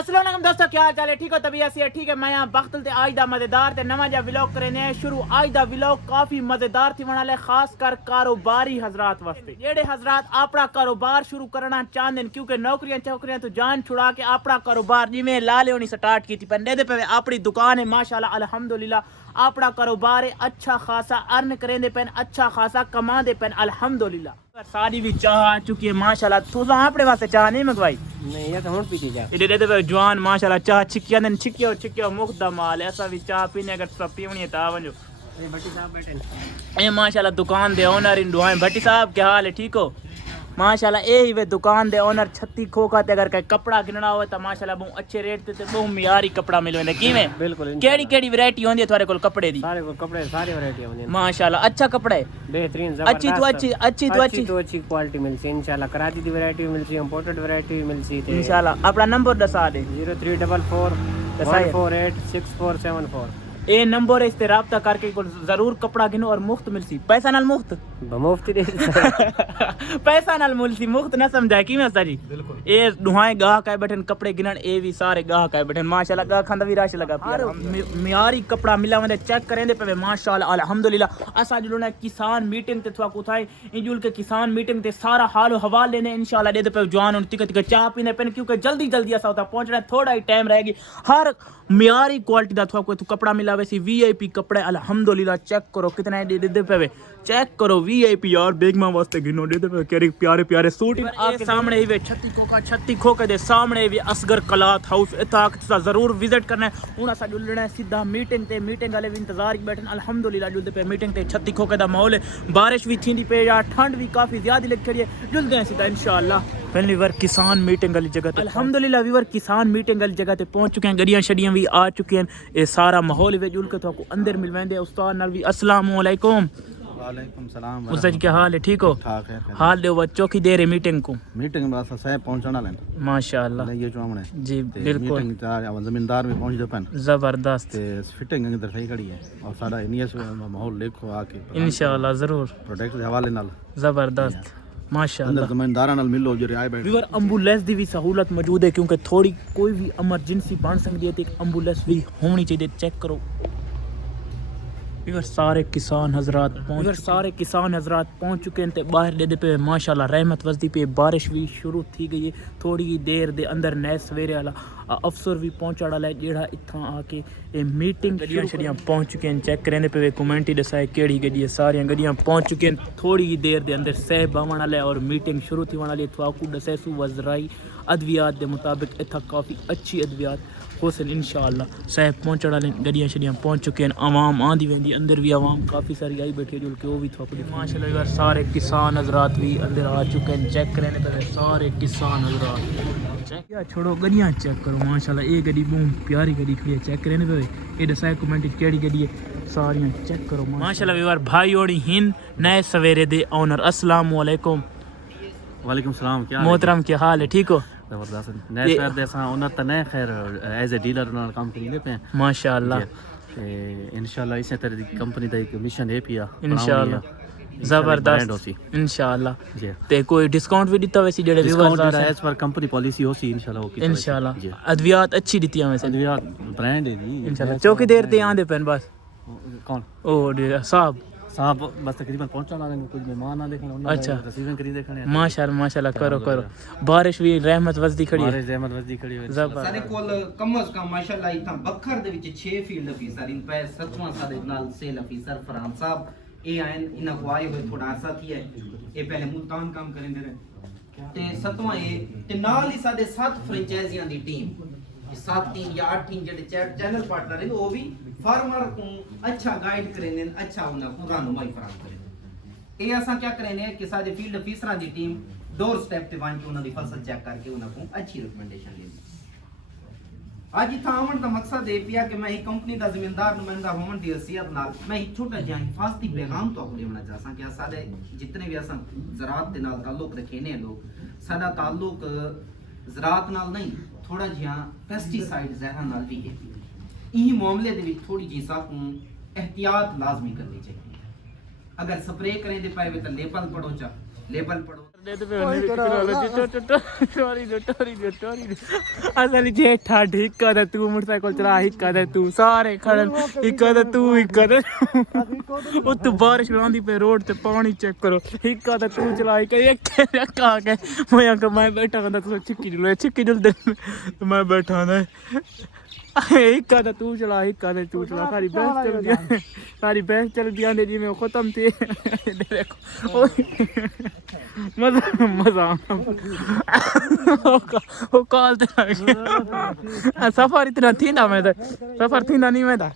अस्सलाम वालेकुम दोस्तों, क्या हाल चाल है? ठीक हो? तभी ऐसी है ठीक है। मैं यहाँ बख्तल ते आज दा मजेदार ते नवा जा व्लॉग करने शुरू। आज दा व्लॉग काफी मजेदार थी वाले, खास कर कारोबारी हजरात वास्ते, जेडे हजरात अपना कारोबार शुरू करना चाहते हैं, क्योंकि नौकरियां चौकरियां तो जान छुड़ा के अपना कारोबार जिमें लाले होनी स्टार्ट की थी पे अपनी दुकान है माशाल्लाह अल्हम्दुलिल्लाह। अपना कारोबार है, अच्छा खासा अर्न करेंदे पेन, अच्छा खासा कमांदे पेन अल्हम्दुलिल्लाह। सारी भी चाह आ चुकी है माशाल्लाह। तुसा अपने वास्ते चाह नहीं मंगवाई? नहीं, ये तो हुन पीती जा इधर इधर जवान माशाल्लाह चाह छिकिया ने छिकियो मुफ्त दा माल। ऐसा भी चाह पीने अगर सब पीवनी है ता वंजो। ये भट्टी साहब बैठे ए माशाल्लाह दुकान दे ओनर इन दुआएं। भट्टी साहब क्या हाल है? ठीक हो? माशाल्लाह ए ही वे दुकान दे ओनर 36 खोखा ते अगर कई कपड़ा गिनना हो तो माशाल्लाह बहुत अच्छे रेट ते बहुत मियारी कपड़ा मिल वेंदे। किवें बिल्कुल केड़ी वैरायटी होंदी है थारे कोल कपड़े दी? सारे कोल कपड़े सारी वैरायटी होंदी है माशाल्लाह। अच्छा कपड़ा है, बेहतरीन जबरदस्त, अच्छी क्वालिटी मिलसी इंशाल्लाह। कराची दी वैरायटी भी मिलसी, इंपोर्टेड वैरायटी भी मिलसी इंशाल्लाह। अपना नंबर दसा दे। 0344 148 6474। ए नंबर इस राब्ता करके जरूर कपड़ा गिनो और मुफ्त मिलसी। पैसा नाल मुफ्त मुफ्त पैसा नाल मिलसी, मुफ्त ना समझाए कि मैं जी बिल्कुल। ए दुहाए गाहक आए बैठन कपड़े गिनन, ए भी सारे गाहक आए बैठन माशाल्लाह। गाहक दा भी रश लगा पिया, मियारी कपड़ा मिला वंदे चेक करेंदे पे माशाल्लाह अल्हम्दुलिल्लाह। असा जुलना किसान मीटिंग ते थवा कुथाई इंजुल के किसान मीटिंग ते सारा हाल हवाल लेने इंशाल्लाह दे पे जवान उन तिक तिक चाह पीने पेन, क्योंकि जल्दी जल्दी असा होता पहुंचना, थोड़ा ही टाइम रहेगी। हर मियारी क्वालिटी दा थवा कोई तू कपड़ा मिला वैसी वीआईपी कपड़े अल्हम्दुलिल्लाह। चेक करो कितना दे पे, चेक करो वीआईपी यार बेगमा वास्ते गिनो दे पे केरे प्यारे प्यारे सूट। आपके सामने ही वे 36 खोखे दे सामने भी असगर क्लॉथ हाउस इथा तुसा जरूर विजिट करना है। हुन असा जुलना है सीधा मीटिंग ते, मीटिंग वाले भी इंतजार की बैठन अल्हम्दुलिल्लाह। जुलदे पे मीटिंग ते 36 खोखे दा माहौल है, बारिश भी थींदी पे यार, ठंड भी काफी ज्यादा लग खड़ी है। जुलदे हैं सीधा इंशाल्लाह पहली बार किसान मीटिंग वाली जगह ते अल्हम्दुलिल्लाह वीवर किसान मीटिंग वाली जगह ते पहुंच चुके हैं। गड़ियां शड़ियां भी आ चुकी हैं। ये सारा माहौल वे जुल के तो अंदर मिलवेंदे उस्ताद नाल भी। अस्सलाम वालेकुम। वालेकुम सलाम। उस्ताद क्या हाल है? ठीक हो? ठीक है। हाल दे बच्चों की देर है मीटिंग को? मीटिंग बस से पहुंचना ले माशाल्लाह। ये जो हमने जी बिल्कुल मीटिंग तार जमींदार भी पहुंच दे पन जबरदस्त ते फिटिंग अंदर सही खड़ी है और सारा इनियस माहौल देखो आके इंशाल्लाह जरूर प्रोडक्ट के हवाले नाल जबरदस्त माशाल्लाह। जमींदारां नाल मिलो जो आए बैठे वीवर एम्बुलेंस दी भी सहूलत मौजूद है, क्योंकि थोड़ी कोई भी इमरजेंसी बन सकती है तो एक एम्बुलेंस भी होनी चाहिए। चेक करो वीवर सारे किसान हजरात पहुंच चुके हैं। बाहर दे पे माशाल्लाह रहमत वसदी पे, बारिश भी शुरू थी गई है। थोड़ी देर दे अंदर नए सवेरे वाला अफसर भी पहुंचा डाला है जेड़ा इत्थां आके ये मीटिंग गड्डियां शड़ियां पहुंच चुके हैं। चेक करेंदे पे कमेंट ही दसाए केड़ी गड्डी है। सारियां गड्डियां पहुंच चुके हैं। थोड़ी ही देर दे अंदर सह बावण वाले और मीटिंग शुरू थी वाली। थवाकू दसे सू वज़राई अद्वियात के मुताबिक इतना काफ़ी अच्छी अद्वियात हुसन इंशाअल्लाह सह पहुंचने वाले। गड्डियां शड़ियां पहुंच चुके हैं। आवाम आंदी वेंदी, अंदर भी आवाम काफ़ी सारी आई बैठी है जुल के वो भी थोड़ी माशाल्लाह। यार सारे किसान हजरात भी अंदर आ चुके हैं। चेक करने पे सारे किसान हजरात चेक या छोड़ो गड्डियां चेक करो माशाल्लाह। ये गड्डी बहुत प्यारी गड्डी खड़ी है। चेक करने पे ये दसाए कमेंट केड़ी गड्डी है, सारियां चेक करो माशाल्लाह। यार भाई ओड़ी हिंद नए सवेरे दे ओनर। अस्सलाम वालेकुम। वालेकुम सलाम। क्या मोहतरम क्या हाल है? ठीक हो? जबरदस्त। नए सवेर दे सा ओनर त नए खैर एज ए डीलर नाल काम करी ले पे माशाल्लाह। ते इंशाल्लाह इसे तरह दी कंपनी दा एक मिशन है पिया इंशाल्लाह जबरदस्त इंशाल्लाह। जी ते कोई डिस्काउंट भी दिता वैसी जेडे व्यूअर्स आ एज पर कंपनी पॉलिसी होसी इंशाल्लाह वो इंशाल्लाह। अद्वियात अच्छी दिती वैसे, अद्वियात ब्रांड है जी इंशाल्लाह। चौकी देर ते आंदे पेन बस कौन ओ साहब बस तकरीबन पहुंचने वाले कुछ मेहमान आ देखने उन्होंने अच्छा रिसीविंग करी देखने माशाल्लाह करो। बारिश भी रहमत वसदी खड़ी है। रहमत वसदी खड़ी है सारे कोल कम अज कम माशाल्लाह इतना बखर दे विच 6 फील्ड ऑफिसर इन पे 7वां साडे नाल सेल ऑफिसर फरहान साहब ए आए इना को आए हुए थोड़ा अरसा थी है। ये पहले मुल्तान काम करेंदे रहे ते 7वां ए ते नाल ही साडे 7 फ्रेंचाइजियां दी टीम 7 3 या 8 टीम जेडे चैनल पार्टनर है वो भी फार्मर को अच्छा गाइड करेंदे, अच्छा उना को रहनुमाई फराहम करेंदे। ए असा क्या करेंदे कि साडे फील्ड ऑफिसरां दी टीम डोर स्टेप पे वन के उना दी फसल चेक करके उना को अच्छी रिकमेंडेशन लेंदी। आज इतना आवन का मकसद है पिया कि मैं ही कंपनी का जिम्मेदार नुमाइंदा होवन दी हसीयत नाल मैं ही छोटा जिहा हिफाजती पैगाम तो देना चाहता कि साडे जितने भी असा ज़राअत दे नाल ताल्लुक रखेने लोग, साडा ताल्लुक ज़राअत नाल नहीं थोड़ा जिहा पेस्टिसाइड जहर नाल भी है। यही मामले दे विच थोड़ी जी साकू एहतियात लाजमी करनी चाहिए। अगर स्प्रे करें दे पाए तो लेबल पढ़ो। ਅਸਲ ਜੇਠਾ ਢਿੱਕਾ ਤੇ ਤੂੰ ਮੋਟਰਸਾਈਕਲ ਚਲਾ ਹਿੱਕਾ ਤੇ ਤੂੰ ਸਾਰੇ ਖੜਨ ਹਿੱਕਾ ਤੇ ਤੂੰ ਹਿੱਕਾ ਤੇ ਉੱਤੋਂ ਬਾਰਿਸ਼ ਆਉਂਦੀ ਪਈ ਰੋਡ ਤੇ ਪਾਣੀ ਚੈੱਕ ਕਰੋ ਹਿੱਕਾ ਤੇ ਤੂੰ ਚਲਾਈ ਕੇ ਇੱਕ ਆ ਕੇ ਮੈਂ ਬੈਠਾ ਹੁੰਦਾ ਤੁਸੀਂ ਛਿੱਕੀ ਜੁਲਦੇ ਮੈਂ ਬੈਠਾ ਹੁੰਦਾ ਹਿੱਕਾ ਤੇ ਤੂੰ ਚਲਾ ਹਿੱਕਾ ਤੇ ਤੂੰ ਚਲਾ ਸਾਰੀ ਬਹਿਸ ਚੱਲਦੀ ਆਂਦੇ ਜਿਵੇਂ ਉਹ ਖਤਮ ਤੇ ਦੇਖੋ ਮਜ਼ਾ ਉਹ ਕਾਲ ਤੇ ਸਫਰ ਇਤਨਾ ਥी ना मैं सफर थी ना नहीं मैं था